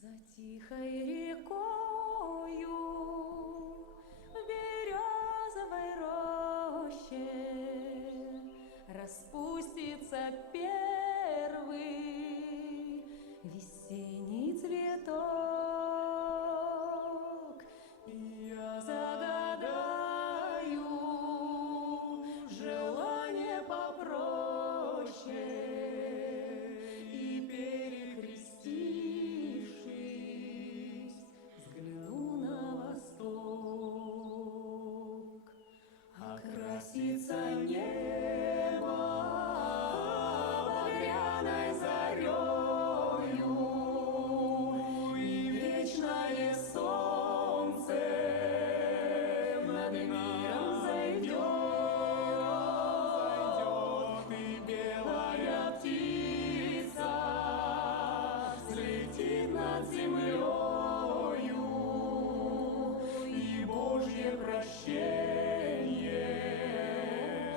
За тихой рекою в березовой роще распустится первый весенний цветок. И я загадаю желание попроще и, перекрестившись, взгляну на восток. Окрасится небо багряной зарею, и вечное солнце над миром зайдет, и белая птица взлетит над землею, и Божье прощение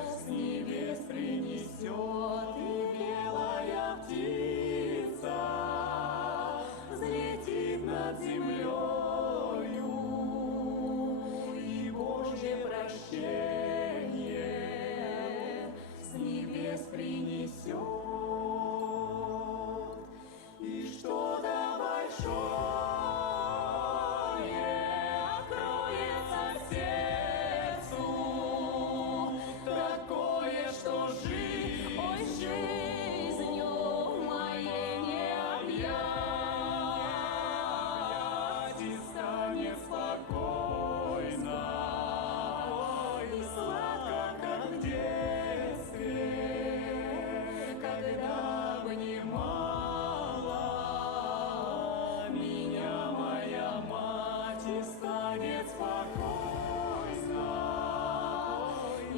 с небес принесет, и белая птица взлетит над землею, и Божье прощение с небес принесет. И что-то большое откроется сердцу, такое, что жизнью моей не объять, и станет спокойно и сладко, как в детстве, когда обнимала меня моя мать, и станет спокойно и